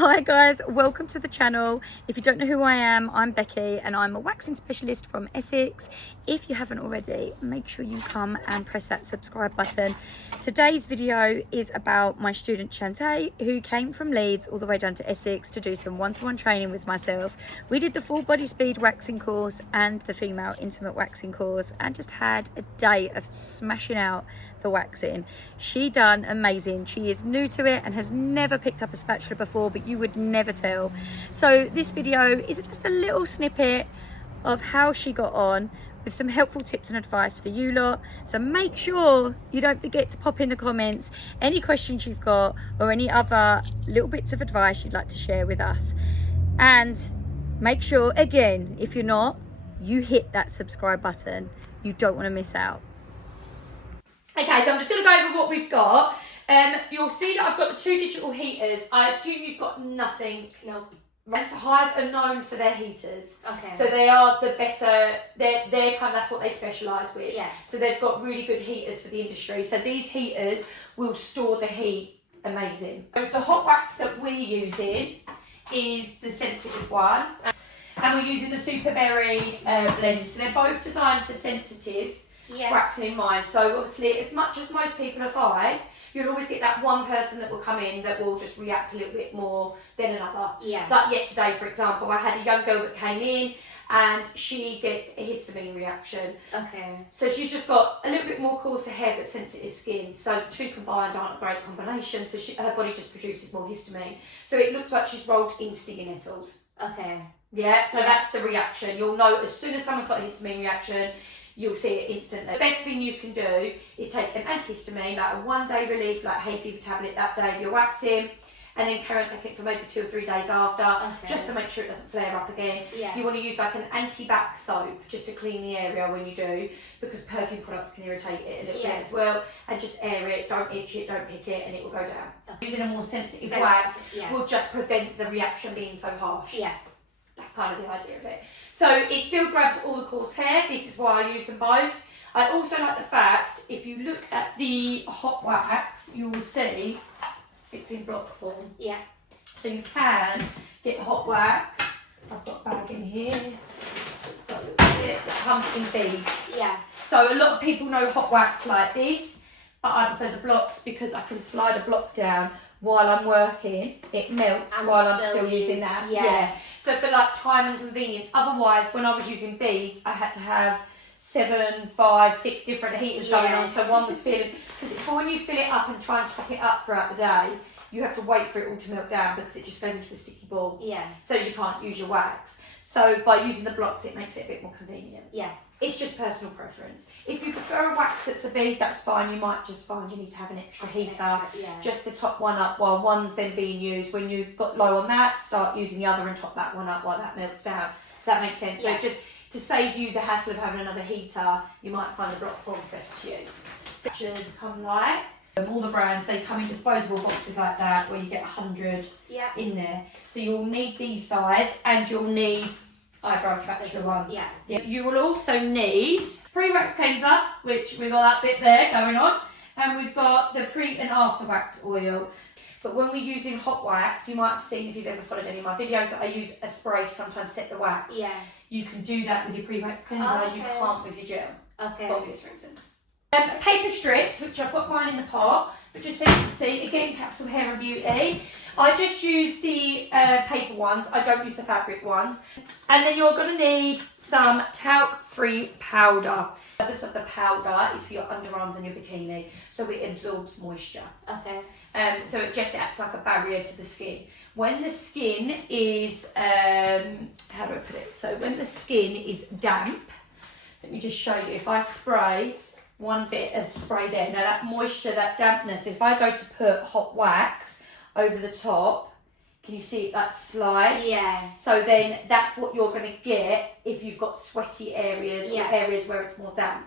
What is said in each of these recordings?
Hi guys, welcome to the channel. If you don't know who I am, I'm Becky and I'm a waxing specialist from Essex. If you haven't already, make sure you come and press that subscribe button. Today's video is about my student Chanté, who came from Leeds all the way down to Essex to do some one-to-one training with myself. We did the full body speed waxing course and the female intimate waxing course and just had a day of smashing out the waxing. She done amazing. She is new to it and has never picked up a spatula before, but you would never tell. So this video is just a little snippet of how she got on with some helpful tips and advice for you lot. So make sure you don't forget to pop in the comments any questions you've got or any other little bits of advice you'd like to share with us. And make sure, again, if you're not, you hit that subscribe button. You don't want to miss out. Okay, so I'm just going to go over what we've got. You'll see that I've got the two digital heaters. I assume you've got nothing. No. Right, so Hive are known for their heaters. Okay. So they are the better, they're kind of, that's what they specialise with. Yeah. So they've got really good heaters for the industry. So these heaters will store the heat amazing. So the hot wax that we're using is the sensitive one. And we're using the Super Berry blend. So they're both designed for sensitive. Yeah. Waxing in mind. So obviously, as much as most people are fine, you'll always get that one person that will come in that will just react a little bit more than another. Yeah. Like yesterday, for example, I had a young girl that came in and she gets a histamine reaction. Okay. So she's just got a little bit more coarser hair but sensitive skin. So the two combined aren't a great combination. So her body just produces more histamine. So it looks like she's rolled in stinging nettles. Okay. Yeah. So that's the reaction. You'll know as soon as someone's got a histamine reaction, you'll see it instantly. The best thing you can do is take an antihistamine, like a 1 day relief, like hay fever tablet that day of your waxing, and then carry on taking it for maybe 2 or 3 days after, just to make sure it doesn't flare up again. Yeah. You want to use like an anti-bac soap just to clean the area when you do, because perfume products can irritate it a little bit as well, and just air it, don't itch it, don't pick it, and it will go down. Okay. Using a more sensitive wax will just prevent the reaction being so harsh. Yeah. That's kind of the idea of it. So it still grabs all the coarse hair. This is why I use them both. I also like the fact, if you look at the hot wax, you will see it's in block form. Yeah. So you can get hot wax. I've got a bag in here. It's got a little bit that comes in beads. Yeah. So a lot of people know hot wax like this, but I prefer the blocks because I can slide a block down while I'm working, it melts while I'm still using that. Yeah. So for like time and convenience. Otherwise, when I was using beads, I had to have 7, 5, 6 different heaters going on. So one was filling, because it's for when you fill it up and try and top it up throughout the day, you have to wait for it all to melt down because it just goes into a sticky ball. Yeah. So you can't use your wax. So by using the blocks, it makes it a bit more convenient. Yeah. It's just personal preference. If you prefer a wax that's a bead, that's fine. You might just find you need to have an extra heater just to top one up while one's then being used. When you've got low on that, start using the other and top that one up while that melts down. Does that make sense? Yeah. So just to save you the hassle of having another heater, you might find the block forms best to use. Sections come like, all the brands, they come in disposable boxes like that where you get 100 in there. So you'll need these size and you'll need eyebrow spatula ones. Yeah. You will also need pre-wax cleanser, which we've got that bit there going on, and we've got the pre and after wax oil. But when we're using hot wax, you might have seen, if you've ever followed any of my videos, that I use a spray to sometimes set the wax. Yeah. You can do that with your pre-wax cleanser, you can't with your gel, for obvious reasons. Paper strips, which I've got mine in the pot, but just so you can see, again, Capsule Hair and Beauty. I just use the paper ones, I don't use the fabric ones. And then you're going to need some talc-free powder. The purpose of the powder is for your underarms and your bikini, so it absorbs moisture. Okay. So it just acts like a barrier to the skin. When the skin is, how do I put it? So when the skin is damp, let me just show you. If I spray one bit of spray there, now that moisture, that dampness, if I go to put hot wax over the top, can you see it like slides? Yeah. So then that's what you're going to get if you've got sweaty areas or areas where it's more damp.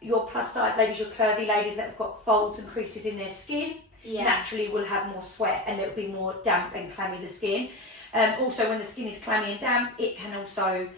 Your plus size ladies, your curvy ladies that have got folds and creases in their skin, naturally will have more sweat and it'll be more damp and clammy, the skin. Also when the skin is clammy and damp, it can also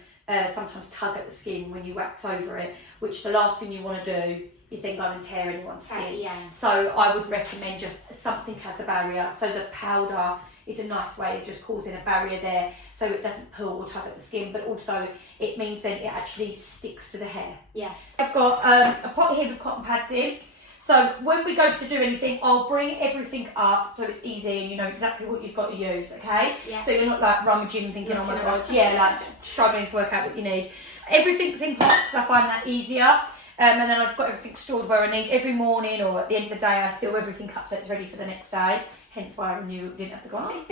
sometimes tug at the skin when you wax over it, which the last thing you want to do is then go and tear anyone's skin. So I would recommend just something as a barrier. So the powder is a nice way of just causing a barrier there so it doesn't pull or tug at the skin, but also it means then it actually sticks to the hair. Yeah. I've got a pot here with cotton pads in. So when we go to do anything, I'll bring everything up so it's easy and you know exactly what you've got to use, okay? Yeah. So you're not like rummaging thinking, oh my God, yeah, like struggling to work out what you need. Everything's in pots because I find that easier. And then I've got everything stored where I need. Every morning or at the end of the day, I fill everything up so it's ready for the next day. Hence why I knew didn't have the gloves.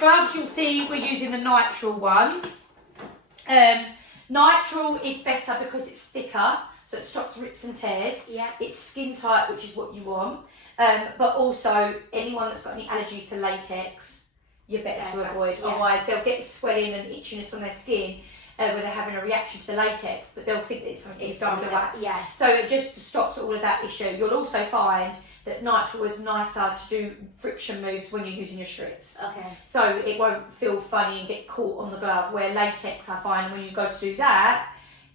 Gloves, you'll see we're using the nitrile ones. Nitrile is better because it's thicker, so it stops rips and tears. Yeah. It's skin tight, which is what you want. But also, anyone that's got any allergies to latex, you're better to avoid. Yeah. Otherwise, they'll get swelling and itchiness on their skin where they're having a reaction to the latex, but they'll think that it's something that's done with the wax. Yeah. So it just stops all of that issue. You'll also find that nitrile is nicer to do friction moves when you're using your strips. Okay. So it won't feel funny and get caught on the glove, where latex, I find, when you go to do that,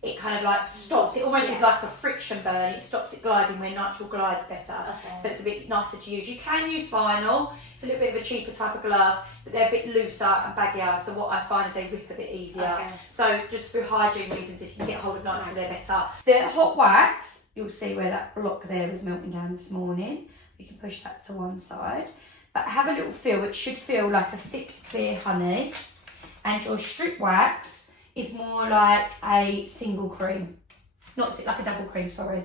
it kind of like stops. It almost is like a friction burn. It stops it gliding where nitrile glides better. Okay. So it's a bit nicer to use. You can use vinyl. It's a little bit of a cheaper type of glove, but they're a bit looser and baggier. So what I find is they rip a bit easier. Okay. So just for hygiene reasons, if you can get hold of nitrile, they're better. The hot wax, you'll see where that block there was melting down this morning. You can push that to one side. But have a little feel. It should feel like a thick, clear honey. And your strip wax is more like a single cream. Not like a double cream, sorry.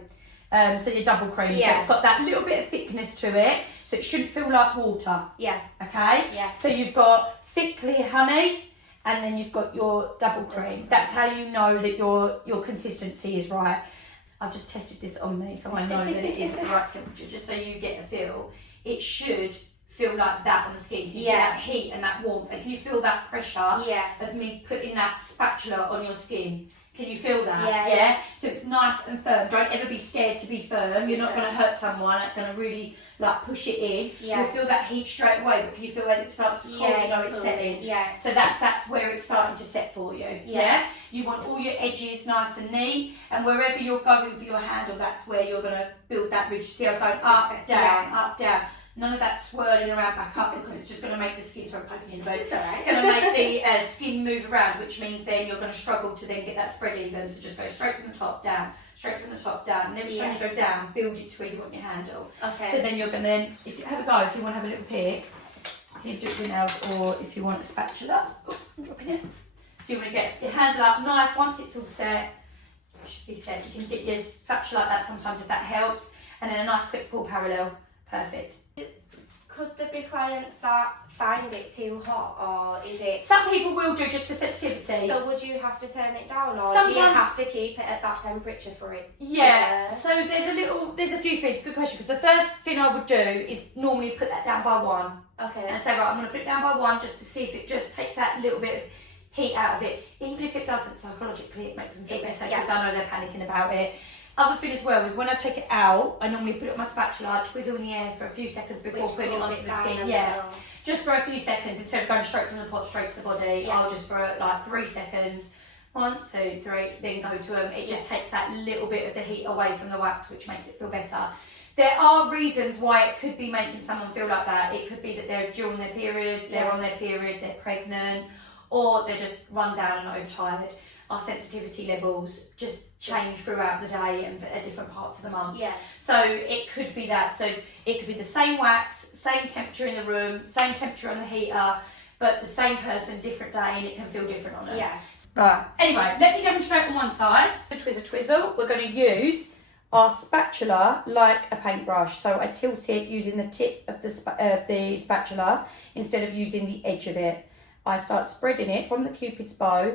So your double cream. Yeah. So it's got that little bit of thickness to it. So it shouldn't feel like water. Yeah. Okay? Yeah. So you've got thick, clear honey, and then you've got your double cream. That's how you know that your consistency is right. I've just tested this on me, so I know that it is the right temperature, just so you get a feel. It should feel like that on the skin. You see that heat and that warmth, and can you feel that pressure of me putting that spatula on your skin? Can you feel that? Yeah. So it's nice and firm. Don't ever be scared to be firm. You're not going to hurt someone. It's going to really like push it in. Yeah. You'll feel that heat straight away, but can you feel as it starts to cool, you know it's setting? Yeah. So that's where it's starting to set for you. Yeah. You want all your edges nice and neat, and wherever you're going for your handle, that's where you're going to build that ridge. See, I was going up, down, up, down. None of that swirling around back up, because it's just going to make the skin, sorry, poking in the boat. It's going to make the skin move around, which means then you're going to struggle to then get that spread even. So just go straight from the top down, straight from the top down. And every time you go down, build it to where you want your handle. Okay. So then you're going to, if you have a go, if you want to have a little pick, you do it with your nails, or if you want a spatula. Oh, I'm dropping it. So you want to get your hands up, nice. Once it's all set, it should be set. You can get your spatula like that sometimes if that helps. And then a nice quick pull parallel. Perfect. Could there be clients that find it too hot, or is it... Some people will do just for sensitivity. So would you have to turn it down, or sometimes, do you have to keep it at that temperature for it? Yeah, so there's a few things. Good question, because the first thing I would do is normally put that down by 1. Okay. And say, right, I'm going to put it down by 1 just to see if it just takes that little bit of heat out of it. Even if it doesn't, psychologically it makes them feel better, because I know they're panicking about it. Other thing as well is when I take it out, I normally put it on my spatula, twizzle in the air for a few seconds before putting it onto the skin. Yeah, just for a few seconds instead of going straight from the pot straight to the body. I'll just for like 3 seconds, 1, 2, 3, then go to them. It just takes that little bit of the heat away from the wax, which makes it feel better. There are reasons why it could be making someone feel like that. It could be that they're during their period, they're on their period, they're pregnant, or they're just run down and overtired. Our sensitivity levels just change throughout the day and at different parts of the month. Yeah. So it could be that. So it could be the same wax, same temperature in the room, same temperature on the heater, but the same person, different day, and it can feel different on it. Yeah. Right. Anyway, let me demonstrate on one side. Twizzle. We're going to use our spatula like a paintbrush. So I tilt it using the tip of the spatula instead of using the edge of it. I start spreading it from the Cupid's bow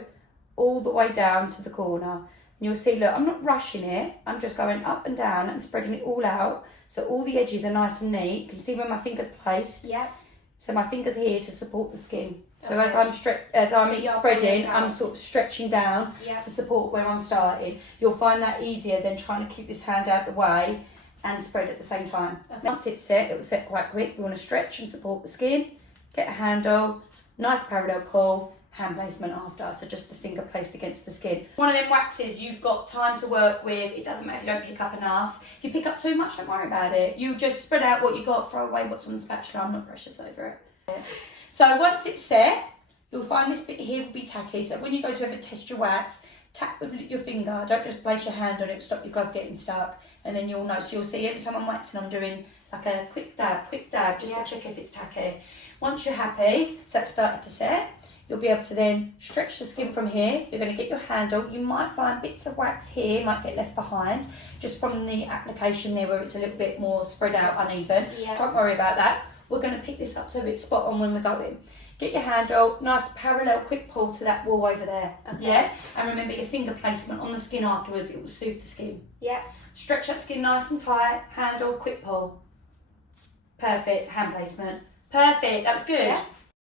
all the way down to the corner. And you'll see, look, I'm not rushing it. I'm just going up and down and spreading it all out. So all the edges are nice and neat. You can see where my finger's placed. Yeah. So my finger's here to support the skin. So as I'm spreading, I'm sort of stretching down to support where I'm starting. You'll find that easier than trying to keep this hand out the way and spread at the same time. Okay. Once it's set, it will set quite quick. We want to stretch and support the skin. Get a handle, nice parallel pull, hand placement after, so just the finger placed against the skin. One of them waxes you've got time to work with. It doesn't matter if you don't pick up enough. If you pick up too much, don't worry about it. You just spread out what you got, throw away what's on the spatula. I'm not precious over it. So once it's set, you'll find this bit here will be tacky. So when you go to ever test your wax, tap with your finger. Don't just place your hand on it, stop your glove getting stuck. And then you'll know. So you'll see every time I'm waxing, I'm doing like a quick dab, just to check if it's tacky. Once you're happy, so that's started to set, you'll be able to then stretch the skin from here. You're going to get your handle. You might find bits of wax here might get left behind, just from the application there where it's a little bit more spread out, uneven. Yeah. Don't worry about that. We're going to pick this up so it's spot on when we're going. Get your handle, nice parallel quick pull to that wall over there. Okay. Yeah? And remember your finger placement on the skin afterwards, it will soothe the skin. Yeah. Stretch that skin nice and tight, handle, quick pull. Perfect, hand placement. Perfect, that was good. Yeah.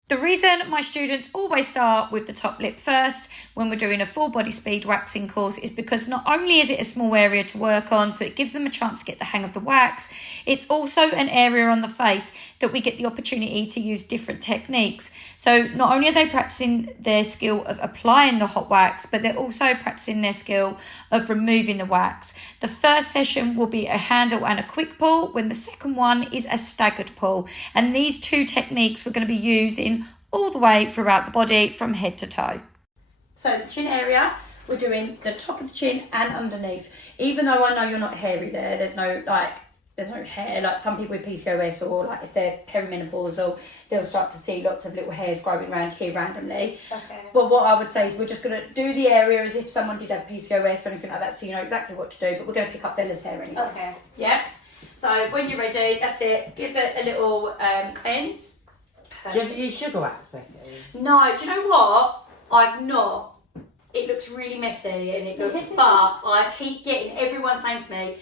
The reason my students always start with the top lip first when we're doing a full body speed waxing course is because not only is it a small area to work on, so it gives them a chance to get the hang of the wax, it's also an area on the face that we get the opportunity to use different techniques. So not only are they practicing their skill of applying the hot wax, but they're also practicing their skill of removing the wax. The first session will be a handle and a quick pull, when the second one is a staggered pull. And these two techniques we're going to be using all the way throughout the body from head to toe. So the chin area, we're doing the top of the chin and underneath. Even though I know you're not hairy there, there's no hair, like some people with PCOS or like if they're perimenopausal, they'll start to see lots of little hairs growing around here randomly. Okay. But what I would say is we're just going to do the area as if someone did have PCOS or anything like that, so you know exactly what to do, but we're going to pick up Bella's hair anyway. Okay. Yeah? So when you're ready, that's it. Give it a little cleanse. Do you ever use sugar wax, Becky? No, do you know what? I've not. It looks really messy and it looks, but I keep getting everyone saying to me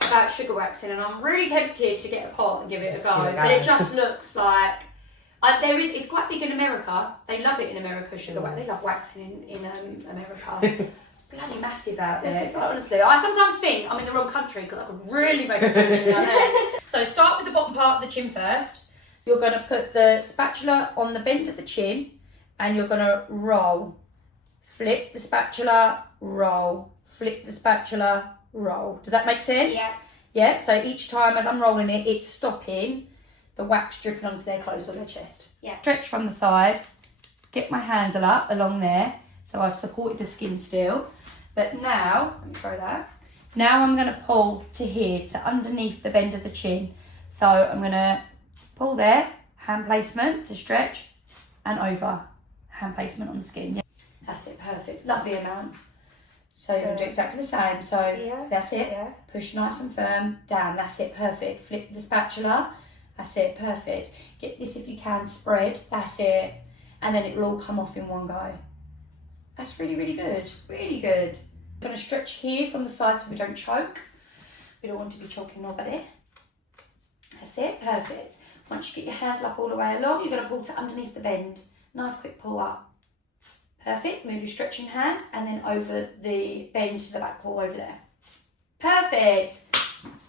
about sugar waxing, and I'm really tempted to get a pot and give it a go. But it just looks like it's quite big in America. They love it in America, sugar wax. They love waxing in America. It's bloody massive out there. It's like, honestly, I sometimes think I'm in the wrong country because I could really make a fortune down there. So start with the bottom part of the chin first. You're going to put the spatula on the bend of the chin and you're going to roll. Flip the spatula, roll. Flip the spatula, roll. Does that make sense? Yeah. Yeah, so each time as I'm rolling it, it's stopping the wax dripping onto their clothes or their chest. Yeah. Stretch from the side, get my handle up along there, so I've supported the skin still. But now, let me throw that. Now I'm going to pull to here, to underneath the bend of the chin. So I'm going to pull there, hand placement to stretch, and over, hand placement on the skin. Yeah. That's it, perfect, lovely amount. So you're going to do exactly the same. So Yeah. that's it, Yeah. push nice and firm, down, that's it, perfect. Flip the spatula, that's it, perfect. Get this if you can, spread, that's it. And then it will all come off in one go. That's really, really good, really good. I'm going to stretch here from the side so we don't choke. We don't want to be choking nobody. That's it, perfect. Once you get your handle up all the way along, you're going to pull to underneath the bend. Nice quick pull up. Perfect, move your stretching hand and then over the bend to the back wall over there. Perfect.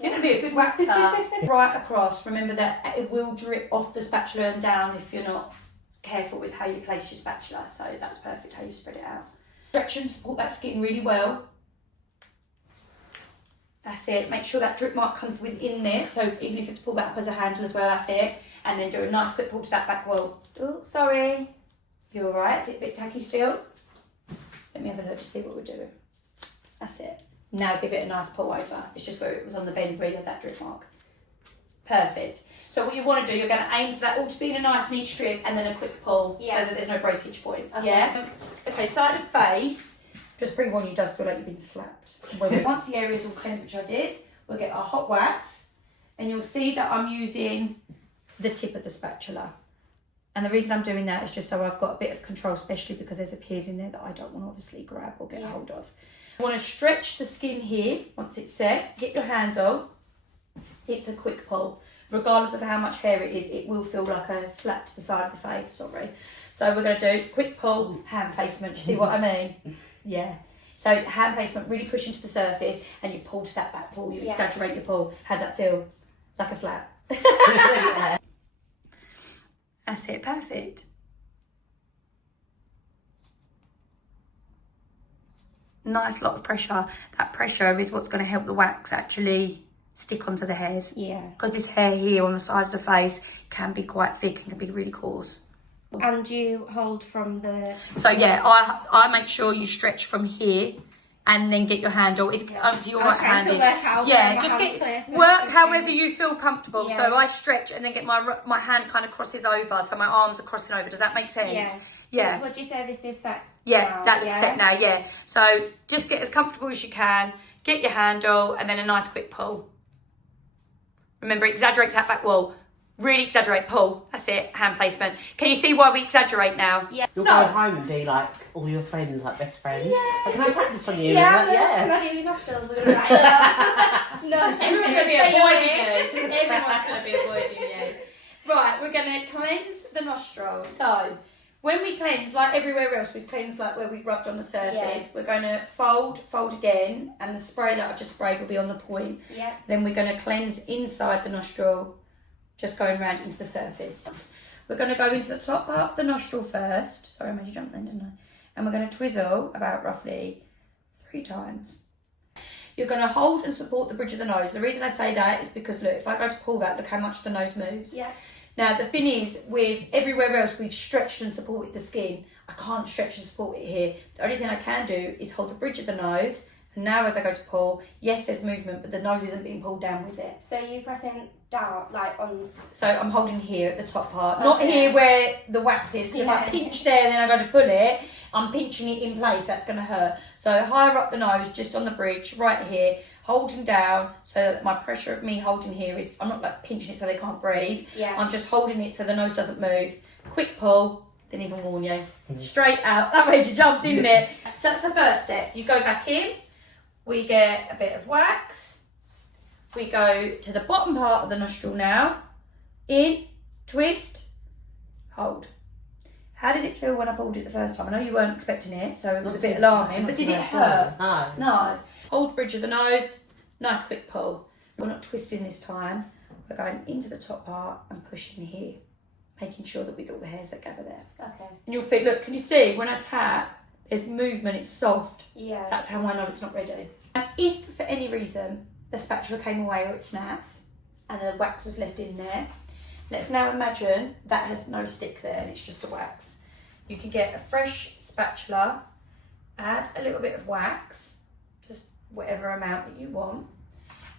You're going to be a good waxer. Right across, remember that it will drip off the spatula and down if you're not careful with how you place your spatula. So that's perfect how you spread it out. Stretch and support that skin really well. That's it. Make sure that drip mark comes within there. So even if it's pulled that up as a handle as well, that's it. And then do a nice quick pull to that back wall. Oh, sorry. You're all right? Is it a bit tacky still? Let me have a look to see what we're doing. That's it. Now give it a nice pull over. It's just where it was on the bend where you had that drip mark. Perfect. So what you want to do, you're going to aim for that all to be in a nice neat strip and then a quick pull so that there's no breakage points. Okay. Yeah? Okay, side of face. Just pre-warn you, does feel like you've been slapped. Once the area is all cleansed, which I did, we'll get our hot wax and you'll see that I'm using the tip of the spatula. And the reason I'm doing that is just so I've got a bit of control, especially because there's a piece in there that I don't want to obviously grab or get hold of. I want to stretch the skin here once it's set. Get your handle. It's a quick pull. Regardless of how much hair it is, it will feel like a slap to the side of the face, sorry. So we're going to do quick pull, hand placement. You see what I mean? Yeah. So hand placement, really push into the surface and you pull to that back pull. You exaggerate your pull. How'd that feel? Like a slap. Yeah. That's it, perfect. Nice lot of pressure. That pressure is what's going to help the wax actually stick onto the hairs. Yeah. Because this hair here on the side of the face can be quite thick and can be really coarse. And you hold from the... So yeah, I make sure you stretch from here and then get your handle. It's onto your right handed. Yeah, just work however you feel comfortable. Yeah. So I stretch and then get my hand kind of crosses over, so my arms are crossing over. Does that make sense? Yeah. Yeah. Would you say this is set? Yeah, now? that looks set now, yeah. So just get as comfortable as you can, get your handle, and then a nice quick pull. Remember, exaggerate that back wall. Really exaggerate, pull. That's it, hand placement. Can you see why we exaggerate now? Yeah. You'll go home and be like all your friends, like best friends. Yeah. Can I practice on you? Yeah, Yeah. Can I do your nostrils? We're gonna be like, no, Everyone's going to be avoiding you. Everyone's going to be avoiding you. Right, we're going to cleanse the nostrils. So, when we cleanse, like everywhere else, we've cleansed like where we've rubbed on the surface. We're going to fold again, and the spray that I've just sprayed will be on the point. Yeah. Then we're going to cleanse inside the nostril, just going round into the surface. We're going to go into the top part of the nostril first. Sorry, I made you jump then, didn't I? And we're going to twizzle about roughly 3 times. You're going to hold and support the bridge of the nose. The reason I say that is because, look, if I go to pull that, look how much the nose moves. Yeah. Now, the thing is, with everywhere else, we've stretched and supported the skin. I can't stretch and support it here. The only thing I can do is hold the bridge of the nose. And now as I go to pull, yes, there's movement, but the nose isn't being pulled down with it. So you pressing down, like on... So I'm holding here at the top part, not here where the wax is, because if I pinch there and then I go to pull it, I'm pinching it in place, that's going to hurt. So higher up the nose, just on the bridge, right here, holding down, so that my pressure of me holding here is, I'm not like pinching it so they can't breathe. Yeah. I'm just holding it so the nose doesn't move. Quick pull, didn't even warn you. Straight out, that made you jump, didn't it? So that's the first step. You go back in, we get a bit of wax, we go to the bottom part of the nostril now, in, twist, hold. How did it feel when I pulled it the first time? I know you weren't expecting it, so it was a bit alarming, but did it hurt? No. No. Hold the bridge of the nose, nice quick pull. We're not twisting this time, we're going into the top part and pushing here, making sure that we get all the hairs that gather there. Okay. And you'll feel, look, can you see, when I tap, there's movement, it's soft. Yeah. That's how I know it's not ready. And if for any reason the spatula came away or it snapped and the wax was left in there, let's now imagine that has no stick there and it's just the wax. You can get a fresh spatula, add a little bit of wax, just whatever amount that you want,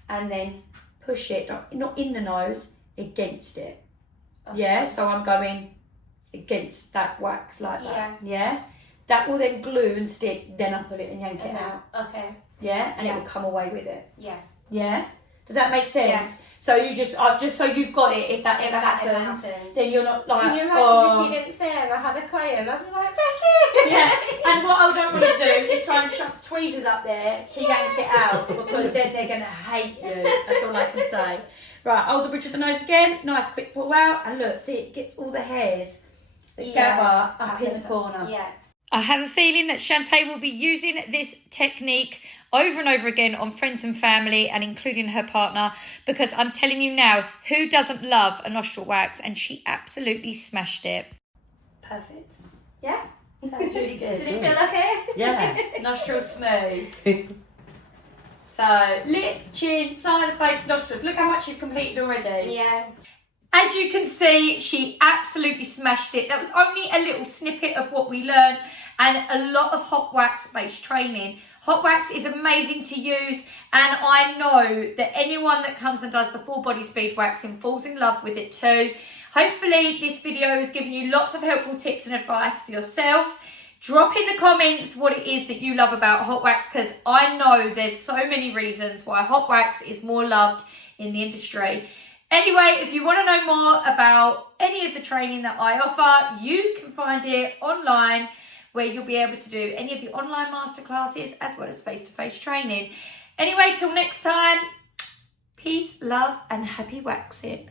and then push it, not in the nose, against it. Okay. Yeah, so I'm going against that wax like that. Yeah. That will then glue and stick, then I pull it and yank it out. Okay. Yeah, and it will come away with it. Yeah. Yeah? Does that make sense? Yeah. So you just so you've got it, if that ever happens, then you're not like, can you imagine if you didn't say and I had a client, I'd be like, Becky! Yeah, and what I don't want to do is try and shove tweezers up there to yank it out, because then they're going to hate you. That's all I can say. Right, hold the bridge of the nose again, nice quick pull out, and look, see, it gets all the hairs that gather up in the corner. Yeah. I have a feeling that Chanté will be using this technique over and over again on friends and family, and including her partner, because I'm telling you now, who doesn't love a nostril wax? And she absolutely smashed it. Perfect. Yeah? That's really good. Did it feel okay? Yeah. Nostril smooth. So, lip, chin, side of face, nostrils. Look how much you've completed already. Yeah. As you can see, she absolutely smashed it. That was only a little snippet of what we learned, and a lot of hot wax based training. Hot wax is amazing to use, and I know that anyone that comes and does the full body speed waxing falls in love with it too. Hopefully this video has given you lots of helpful tips and advice for yourself. Drop in the comments what it is that you love about hot wax, because I know there's so many reasons why hot wax is more loved in the industry. Anyway, if you want to know more about any of the training that I offer, you can find it online, where you'll be able to do any of the online masterclasses as well as face-to-face training. Anyway, till next time, peace, love, and happy waxing.